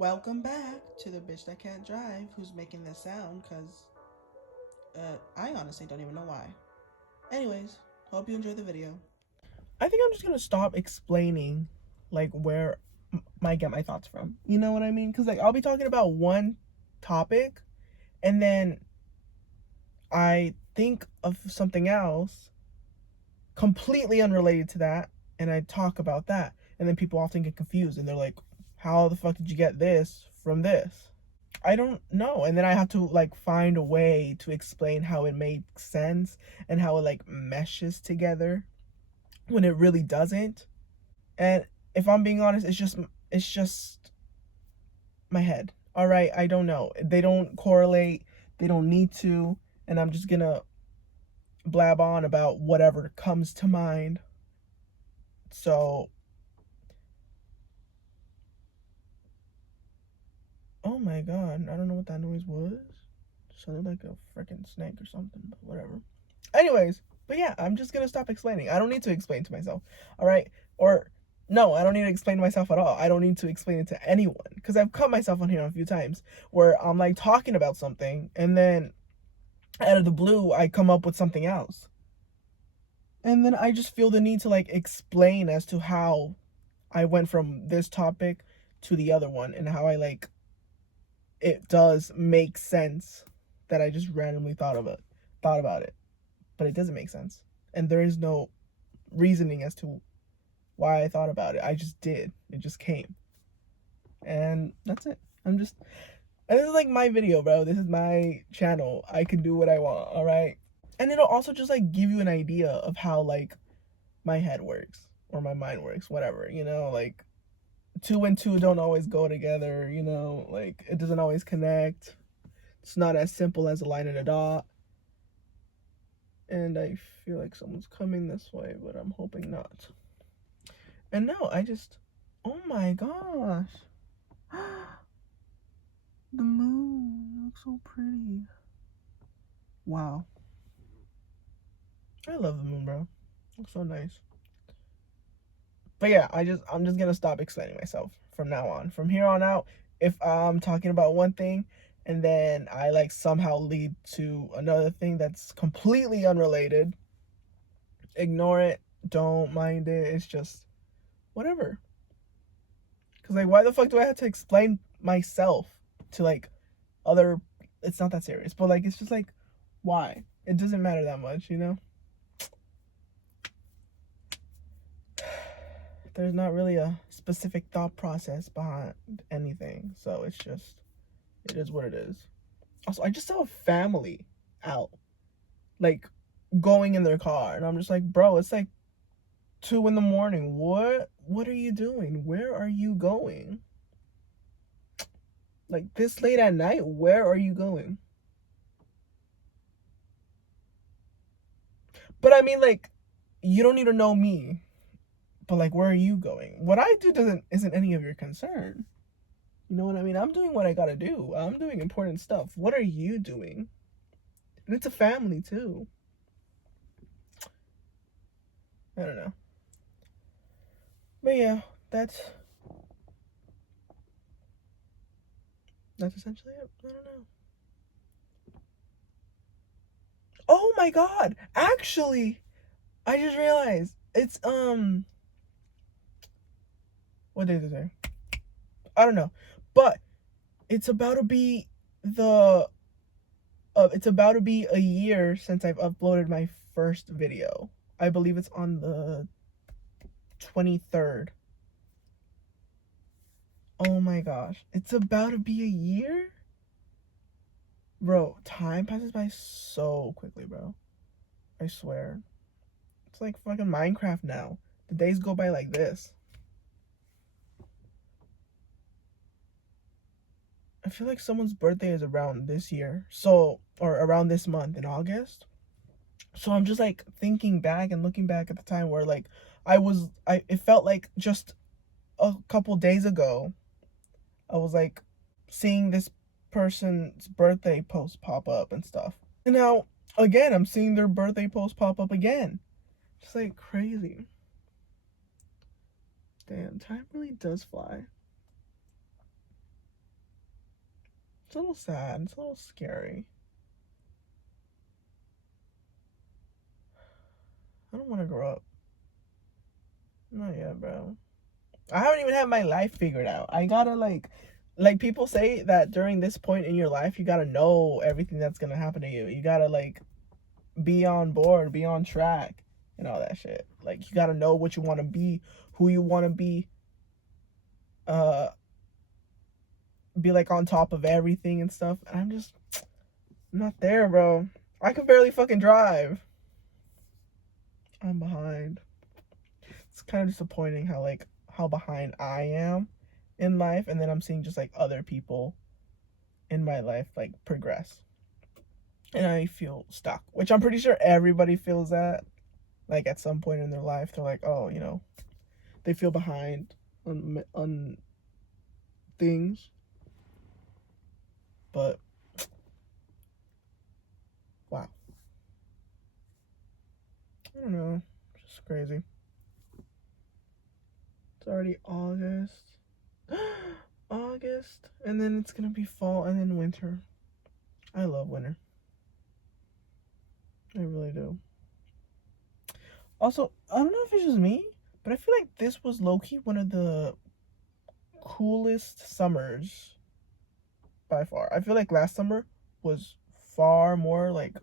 Welcome back to the bitch that can't drive who's making this sound because I honestly don't even know why. Anyways, hope you enjoyed the video. I think I'm just gonna stop explaining like where I get my thoughts from. You know what I mean? Because like I'll be talking about one topic and then I think of something else completely unrelated to that and I talk about that. And then people often get confused and they're like, how the fuck did you get this from this? I don't know. And then I have to like find a way to explain how it makes sense and how it like meshes together when it really doesn't. And if I'm being honest, it's just my head. All right, I don't know. They don't correlate. They don't need to, and I'm just going to blab on about whatever comes to mind. So, oh my god, I don't know what that noise was. It sounded like a freaking snake or something, but whatever. Anyways, but yeah, I'm just gonna stop explaining. I don't need to explain to myself, all right? Or no, I don't need to explain to myself at all. I don't need to explain it to anyone because I've cut myself on here a few times where I'm like talking about something and then out of the blue I come up with something else. And then I just feel the need to like explain as to how I went from this topic to the other one and how I like it does make sense that I just randomly thought about it, but it doesn't make sense. And there is no reasoning as to why I thought about it. I just did. It just came. And that's it. This is like my video, bro. This is my channel. I can do what I want, all right? And it'll also just like give you an idea of how like my head works or my mind works, whatever, like two and two don't always go together, like it doesn't always connect. It's not as simple as a line and a dot. And I feel like someone's coming this way, but I'm hoping not. And no, oh my gosh. The moon looks so pretty. Wow. I love the moon, bro. Looks so nice. But yeah, I'm just gonna stop explaining myself from now on. From here on out, if I'm talking about one thing and then I like somehow lead to another thing that's completely unrelated, ignore it. Don't mind it. It's just whatever. Cause like, why the fuck do I have to explain myself to like other? It's not that serious, but like, it's just like, why? It doesn't matter that much, There's not really a specific thought process behind anything, so it is what it is. Also, I just saw a family out, like, going in their car, and I'm just like, bro, it's like 2 in the morning. What are you doing? Where are you going? Like this late at night, where are you going? But I mean, like, you don't need to know me. But like, where are you going? What I do isn't any of your concern. You know what I mean? I'm doing what I gotta do. I'm doing important stuff. What are you doing? And it's a family too. I don't know. But yeah, that's essentially it. I don't know. Oh my god! Actually, I just realized it's what day is it today? I don't know, but it's about to be the it's about to be a year since I've uploaded my first video. I believe it's on the 23rd. Oh my gosh, it's about to be a year, bro. Time passes by so quickly, bro. I swear, it's like fucking Minecraft now. The days go by like this. I feel like someone's birthday is around this year, or around this month in August. So I'm just like thinking back and looking back at the time where like it felt like just a couple days ago I was like seeing this person's birthday post pop up and stuff. And now again I'm seeing their birthday post pop up again. Just like crazy. Damn, time really does fly. It's a little sad. It's a little scary. I don't want to grow up. Not yet, bro. I haven't even had my life figured out. I gotta like people say that during this point in your life, you gotta know everything that's gonna happen to you. You gotta like be on board, be on track, and all that shit. Like you gotta know what you want to be, who you want to uh, be like on top of everything and stuff. And I'm just not there, bro. I can barely fucking drive. I'm behind. It's kind of disappointing how behind I am in life, and then I'm seeing just like other people in my life like progress, and I feel stuck. Which I'm pretty sure everybody feels that. Like at some point in their life, they're like, oh, they feel behind on things. But wow, I don't know, it's just crazy. It's already August. August, and then it's gonna be fall and then winter. I love winter. I really do. Also, I don't know if it's just me, but I feel like this was low-key one of the coolest summers by far. I feel like last summer was far more like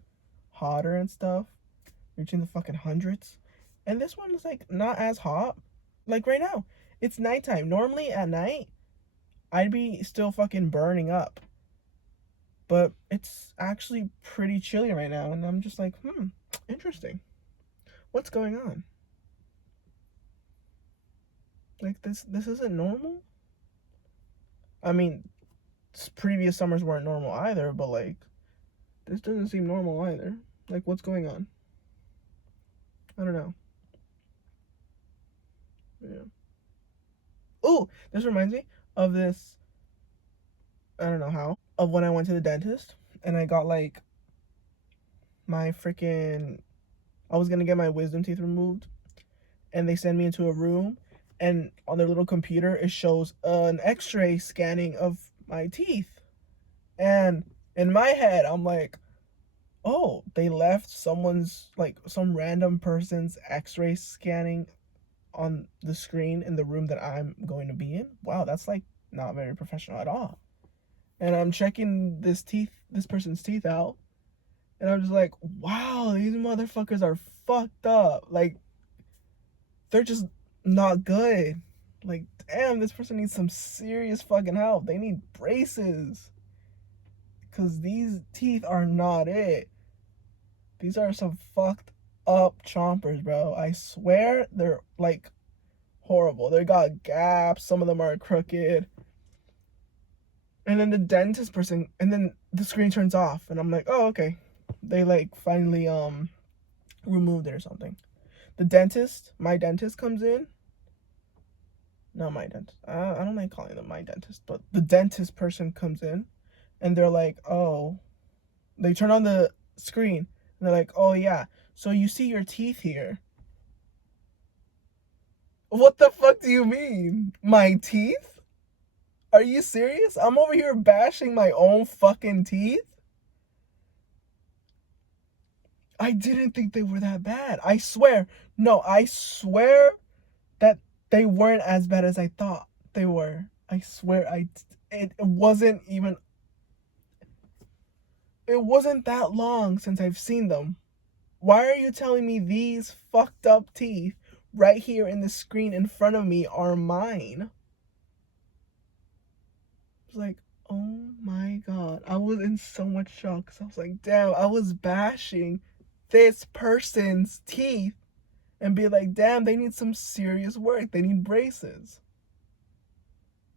hotter and stuff, reaching the fucking hundreds. And this one is like not as hot. Like right now, it's nighttime. Normally at night, I'd be still fucking burning up. But it's actually pretty chilly right now, and I'm just like, interesting. What's going on? Like this isn't normal? I mean, previous summers weren't normal either, but like this doesn't seem normal either. Like what's going on? I don't know. Yeah. Oh, this reminds me of this. I don't know how. Of when I went to the dentist and I got like my freaking. I was gonna get my wisdom teeth removed, and they send me into a room, and on their little computer it shows an X-ray scanning of my teeth, and in my head I'm like, oh, they left someone's like some random person's X-ray scanning on the screen in the room that I'm going to be in. Wow, that's like not very professional at all. And I'm checking this person's teeth out, and I'm just like, wow, these motherfuckers are fucked up. Like, they're just not good. Like, damn, this person needs some serious fucking help. They need braces. Because these teeth are not it. These are some fucked up chompers, bro. I swear they're like horrible. They got gaps. Some of them are crooked. And then the dentist person, and then the screen turns off, and I'm like, oh, okay. They like finally removed it or something. My dentist comes in. Not my dentist. I don't like calling them my dentist, but the dentist person comes in, and they're like, oh, they turn on the screen, and they're like, oh yeah, so you see your teeth here. What the fuck do you mean? My teeth? Are you serious? I'm over here bashing my own fucking teeth? I didn't think they were that bad. I swear. No, I swear that they weren't as bad as I thought they were. I swear it wasn't that long since I've seen them. Why are you telling me these fucked up teeth right here in the screen in front of me are mine? I was like, oh my god. I was in so much shock because I was like, damn, I was bashing this person's teeth and be like, damn, they need some serious work. They need braces.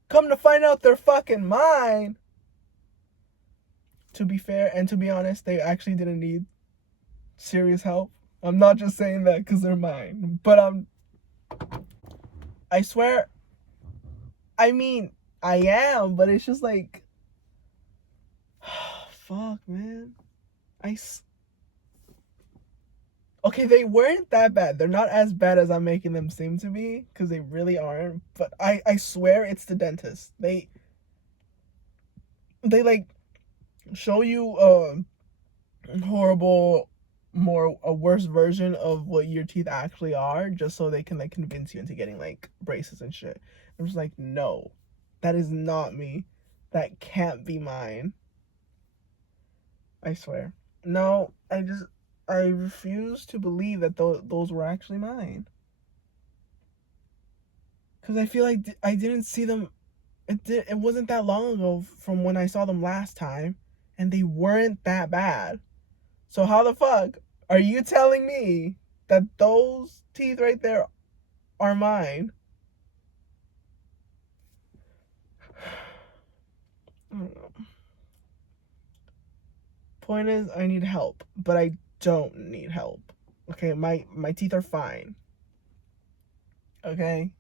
Come to find out they're fucking mine. To be fair and to be honest, they actually didn't need serious help. I'm not just saying that because they're mine. But I swear, I mean, I am, but it's just like, fuck, man. Okay, they weren't that bad. They're not as bad as I'm making them seem to be, because they really aren't. But I swear it's the dentist. They like show you horrible, a worse version of what your teeth actually are, just so they can like convince you into getting like braces and shit. I'm just like, no, that is not me. That can't be mine. I swear. No, I refuse to believe that those were actually mine. Because I feel like I didn't see them. It wasn't that long ago from when I saw them last time, and they weren't that bad. So how the fuck are you telling me that those teeth right there are mine? I don't know. Point is, I need help, but I don't need help. Okay, my teeth are fine. Okay,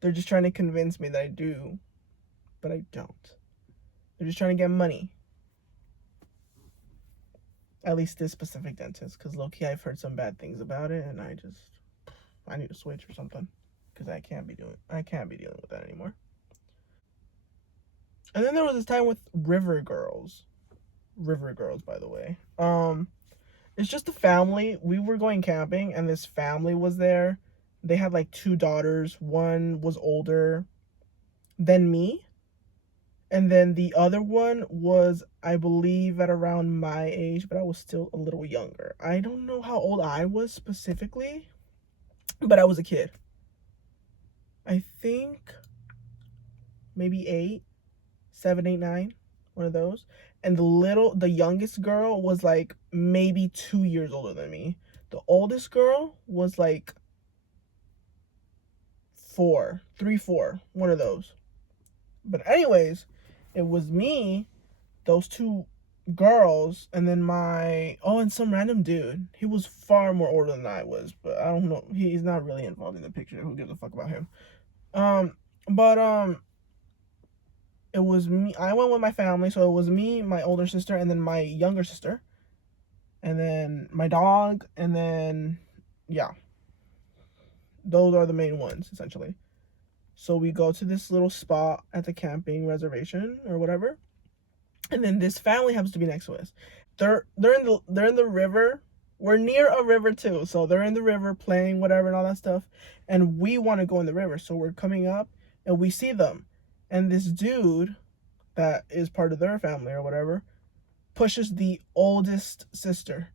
they're just trying to convince me that I do, but I don't. They're just trying to get money. At least this specific dentist, because low-key I've heard some bad things about it, and I need to switch or something, because I can't be dealing with that anymore. And then there was this time with River Girls. River Girls, by the way. It's just a family. We were going camping, and this family was there. They had like two daughters. One was older than me, and then the other one was, I believe, at around my age, but I was still a little younger. I don't know how old I was specifically, but I was a kid. I think maybe 8, 7, 8, 9, one of those. And the youngest girl was like maybe 2 years older than me. The oldest girl was like 4, 3, 4, one of those. But anyways, it was me, those two girls, and then and some random dude. He was far more older than I was, but I don't know. He's not really involved in the picture. Who gives a fuck about him? Um, but it was me. I went with my family, so it was me, my older sister, and then my younger sister, and then my dog, and then yeah, those are the main ones essentially. So we go to this little spot at the camping reservation or whatever, and then this family happens to be next to us. They're in the river. We're near a river too, so they're in the river playing whatever and all that stuff, and we want to go in the river. So we're coming up, and we see them, and this dude that is part of their family or whatever pushes the oldest sister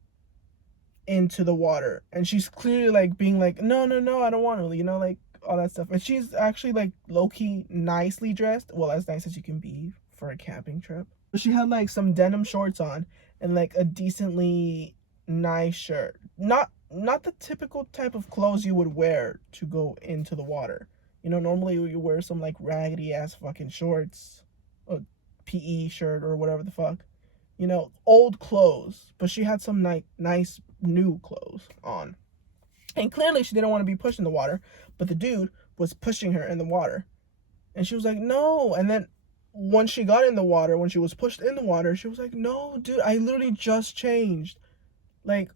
into the water, and she's clearly like being like, no, no, no, I don't want to, like all that stuff. And she's actually like low-key nicely dressed, well, as nice as you can be for a camping trip. She had like some denim shorts on and like a decently nice shirt, not the typical type of clothes you would wear to go into the water. Normally you wear some like raggedy ass fucking shorts, a PE shirt or whatever the fuck, old clothes. But she had some nice new clothes on. And clearly she didn't want to be pushed in the water, but the dude was pushing her in the water. And she was like, no. And then once she got in the water, when she was pushed in the water, she was like, no, dude, I literally just changed. Like,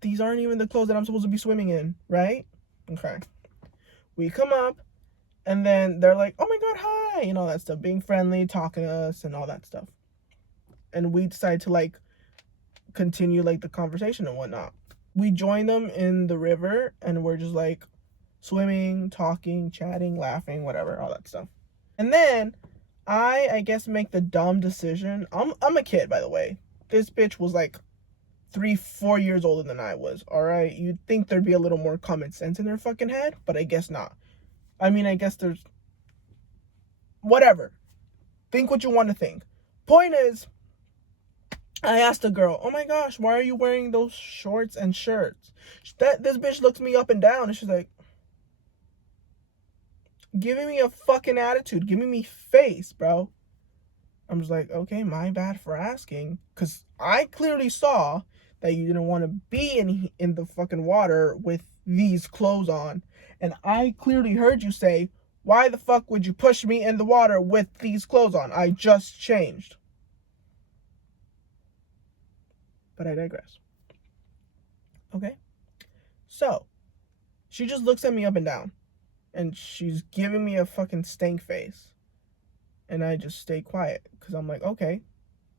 these aren't even the clothes that I'm supposed to be swimming in, right? Okay. We come up, and then they're like, oh my God, hi, and all that stuff, being friendly, talking to us, and all that stuff. And we decide to like continue like the conversation and whatnot. We join them in the river, and we're just like swimming, talking, chatting, laughing, whatever, all that stuff. And then I guess make the dumb decision. I'm a kid, by the way. This bitch was like 3, 4 years older than I was. All right, you'd think there'd be a little more common sense in her fucking head, but I guess not. I mean, I guess there's whatever. Think what you want to think. Point is, I asked the girl, "Oh my gosh, why are you wearing those shorts and shirts?" This bitch looks me up and down, and she's like, giving me a fucking attitude, giving me face, bro. I'm just like, okay, my bad for asking, because I clearly saw that you didn't want to be in the fucking water with these clothes on, and I clearly heard you say, why the fuck would you push me in the water with these clothes on? I just changed. But I digress. Okay, so she just looks at me up and down, and she's giving me a fucking stank face. And I just stay quiet because I'm like, okay,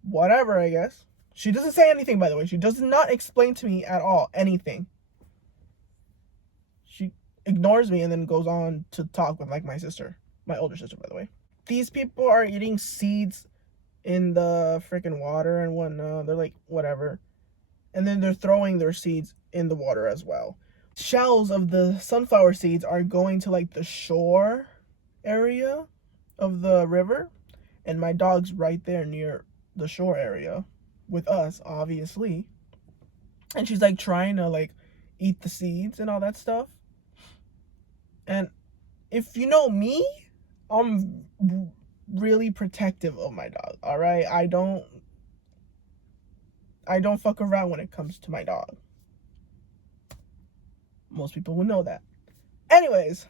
whatever, I guess. She doesn't say anything, by the way. She does not explain to me at all anything. She ignores me and then goes on to talk with like my sister, my older sister, by the way. These people are eating seeds in the freaking water and whatnot. They're like, whatever. And then they're throwing their seeds in the water as well. Shells of the sunflower seeds are going to like the shore area of the river. And my dog's right there near the shore area with us, obviously. And she's like trying to like eat the seeds and all that stuff. And if you know me, I'm really protective of my dog. All right, I don't fuck around when it comes to my dog. Most people would know that. Anyways,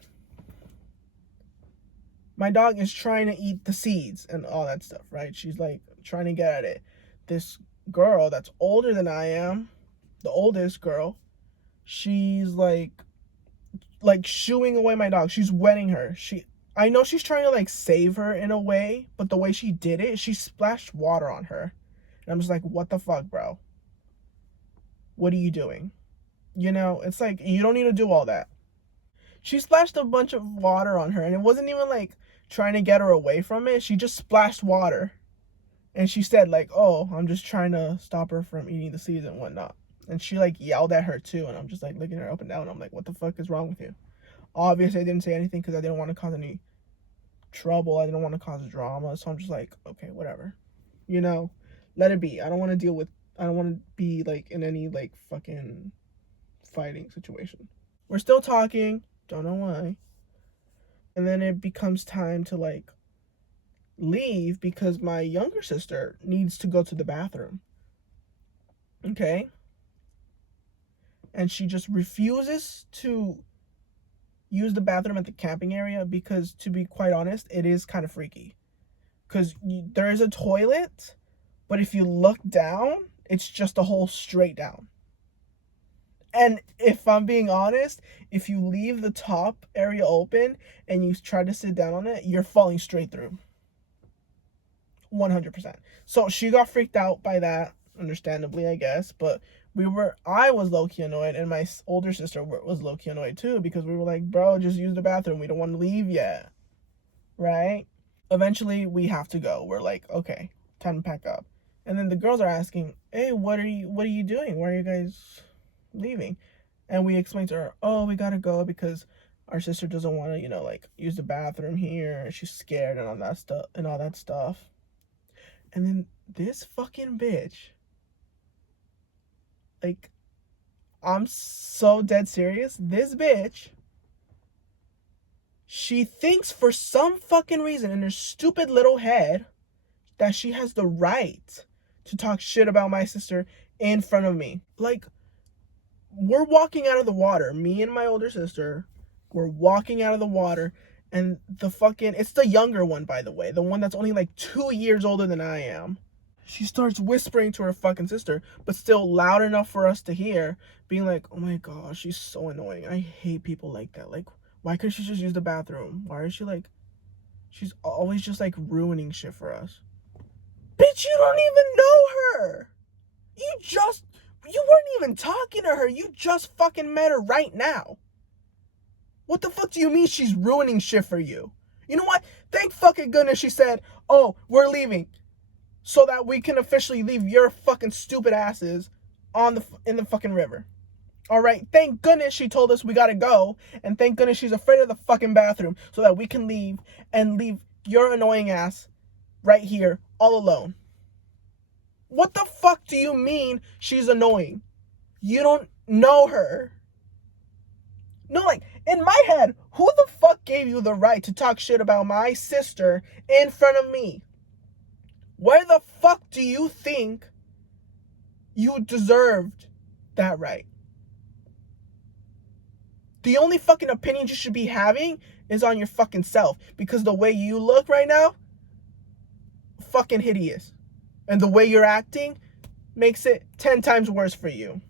my dog is trying to eat the seeds and all that stuff, right? She's like trying to get at it. This girl that's older than I am, the oldest girl, she's like shooing away my dog. She's wetting her. I know she's trying to like save her in a way, but the way she did it, she splashed water on her. And I'm just like, what the fuck, bro? What are you doing? You know, it's like, you don't need to do all that. She splashed a bunch of water on her, and it wasn't even like trying to get her away from it. She just splashed water. And she said like, oh, I'm just trying to stop her from eating the seeds and whatnot. And she like yelled at her too, and I'm just like looking her up and down. I'm like, what the fuck is wrong with you? Obviously, I didn't say anything because I didn't want to cause any trouble. I didn't want to cause drama. So I'm just like, okay, whatever. You know, let it be. I don't want to be like in any like fucking fighting situation. We're still talking. Don't know why. And then it becomes time to like leave because my younger sister needs to go to the bathroom. Okay? And she just refuses to use the bathroom at the camping area because, to be quite honest, it is kind of freaky. Because there is a toilet, but if you look down, it's just a hole straight down. And if I'm being honest, if you leave the top area open and you try to sit down on it, you're falling straight through. 100%. So she got freaked out by that, understandably, I guess. But I was low-key annoyed, and my older sister was low-key annoyed too, because we were like, bro, just use the bathroom. We don't want to leave yet. Right? Eventually, we have to go. We're like, okay, time to pack up. And then the girls are asking, hey, what are you doing? Why are you guys leaving? And we explained to her, oh, we gotta go because our sister doesn't want to, like use the bathroom here. She's scared and all that stuff. And then this fucking bitch, like, I'm so dead serious. This bitch, she thinks for some fucking reason in her stupid little head that she has the right to talk shit about my sister in front of me. Like, we're walking out of the water. Me and my older sister, we're walking out of the water, and it's the younger one, by the way, the one that's only like 2 years older than I am. She starts whispering to her fucking sister, but still loud enough for us to hear, being like, oh my gosh, she's so annoying. I hate people like that. Like, why couldn't she just use the bathroom? Why is she like, she's always just like ruining shit for us. Bitch, you don't even know her. You weren't even talking to her. You just fucking met her right now. What the fuck do you mean she's ruining shit for you? You know what? Thank fucking goodness she said, oh, we're leaving, so that we can officially leave your fucking stupid asses in the fucking river. All right? Thank goodness she told us we gotta go, and thank goodness she's afraid of the fucking bathroom, so that we can leave and leave your annoying ass right here all alone. What the fuck do you mean she's annoying? You don't know her. No, like, in my head, who the fuck gave you the right to talk shit about my sister in front of me? Where the fuck do you think you deserved that right? The only fucking opinion you should be having is on your fucking self, because the way you look right now, fucking hideous. And the way you're acting makes it 10 times worse for you.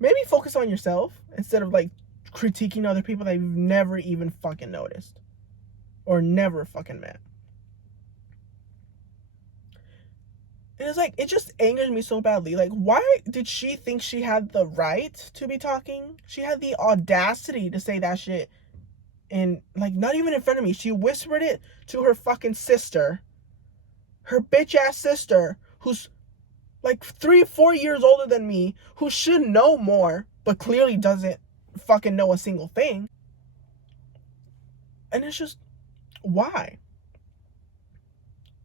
Maybe focus on yourself instead of like critiquing other people that you've never even fucking noticed. or never fucking met. And it's like, it just angers me so badly. Like, why did she think she had the right to be talking? She had the audacity to say that shit. And, like, not even in front of me. She whispered it to her fucking sister. Her bitch-ass sister, who's, like, 3-4 years older than me, who should know more, but clearly doesn't fucking know a single thing. And it's just, why?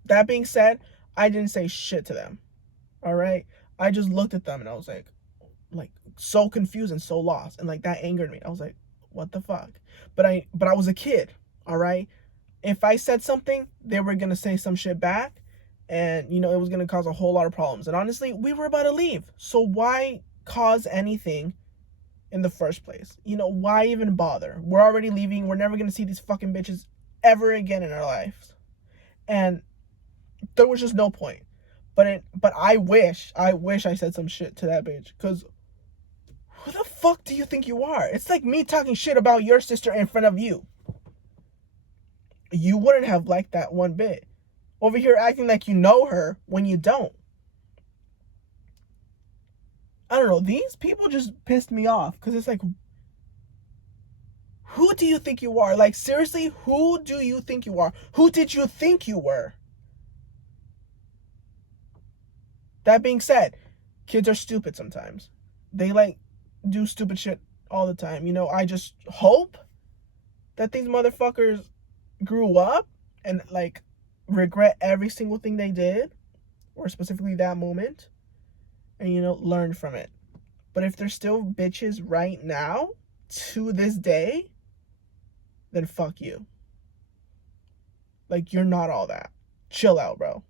That being said, I didn't say shit to them. All right? I just looked at them and I was like so confused and so lost. And like that angered me. I was like, what the fuck? But I was a kid. All right? If I said something, they were going to say some shit back. And, you know, it was going to cause a whole lot of problems. And honestly, we were about to leave. So why cause anything in the first place? You know, why even bother? We're already leaving. We're never going to see these fucking bitches ever again in our lives. And there was just no point. But I wish I said some shit to that bitch. Because who the fuck do you think you are? It's like me talking shit about your sister in front of you. You wouldn't have liked that one bit. Over here acting like you know her when you don't. I don't know. These people just pissed me off. Because it's like, who do you think you are? Like, seriously, who do you think you are? Who did you think you were? That being said, kids are stupid sometimes. They like do stupid shit all the time. You know, I just hope that these motherfuckers grew up and like regret every single thing they did, or specifically that moment, and you know, learn from it. But if they're still bitches right now, to this day, then fuck you. Like, you're not all that. Chill out, bro.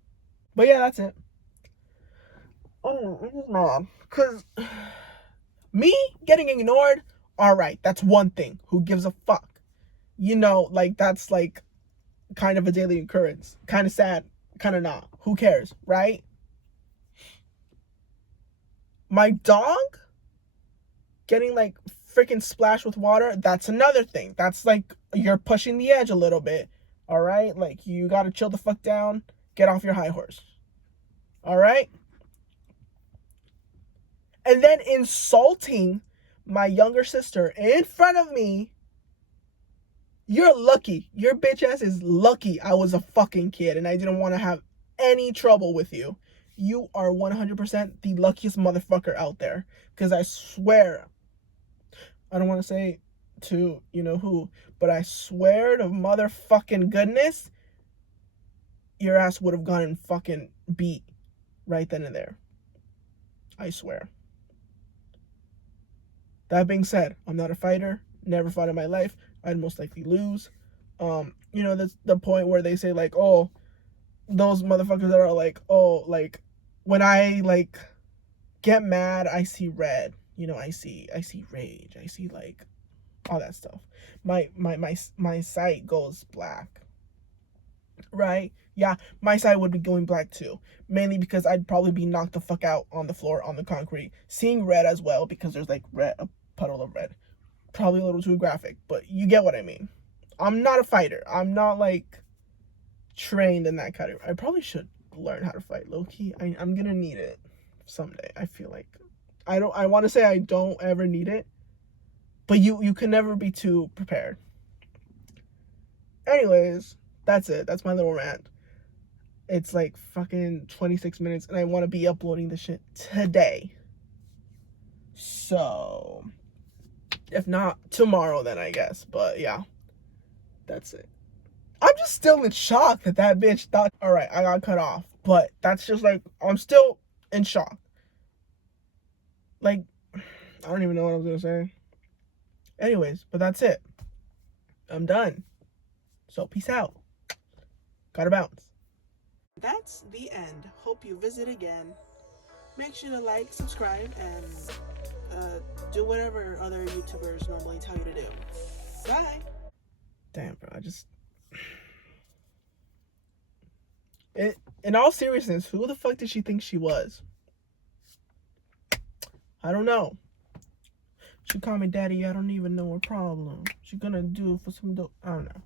But yeah, that's it. Oh, I'm just mad. Because me getting ignored, alright, that's one thing. Who gives a fuck? You know, like, that's like kind of a daily occurrence. Kind of sad, kind of not. Who cares, right? My dog getting like freaking splashed with water, that's another thing. That's like, you're pushing the edge a little bit. Alright? Like, you gotta chill the fuck down. Get off your high horse. Alright? And then insulting my younger sister in front of me. You're lucky. Your bitch ass is lucky I was a fucking kid and I didn't want to have any trouble with you. You are 100% the luckiest motherfucker out there. Because I swear, I don't want to say to you know who, but I swear to motherfucking goodness, your ass would have gotten fucking beat right then and there. I swear. That being said, I'm not a fighter. Never fought in my life. I'd most likely lose. You know, that's the point where they say like, oh, those motherfuckers that are like, oh, like when I like get mad, I see red. You know, I see rage. I see like all that stuff. My sight goes black. Right? Yeah, my side would be going black too. Mainly because I'd probably be knocked the fuck out on the floor, on the concrete. Seeing red as well, because there's like red, a puddle of red. Probably a little too graphic, but you get what I mean. I'm not a fighter. I'm not like trained in that category. I probably should learn how to fight, low-key. I'm gonna need it someday. I feel like I want to say I don't ever need it, but you can never be too prepared. Anyways, that's it. That's my little rant. It's like fucking 26 minutes and I want to be uploading this shit today. So, if not tomorrow, then I guess. But yeah, that's it. I'm just still in shock that that bitch thought, all right, I got cut off. But that's just like, I'm still in shock. Like, I don't even know what I was going to say. Anyways, but that's it. I'm done. So, peace out. Gotta bounce. That's the end. Hope you visit again. Make sure to like, subscribe, and do whatever other YouTubers normally tell you to do. Bye. Damn, bro. In all seriousness, who the fuck did she think she was? I don't know. She called me daddy. I don't even know her problem. She gonna do it for some dope. I don't know.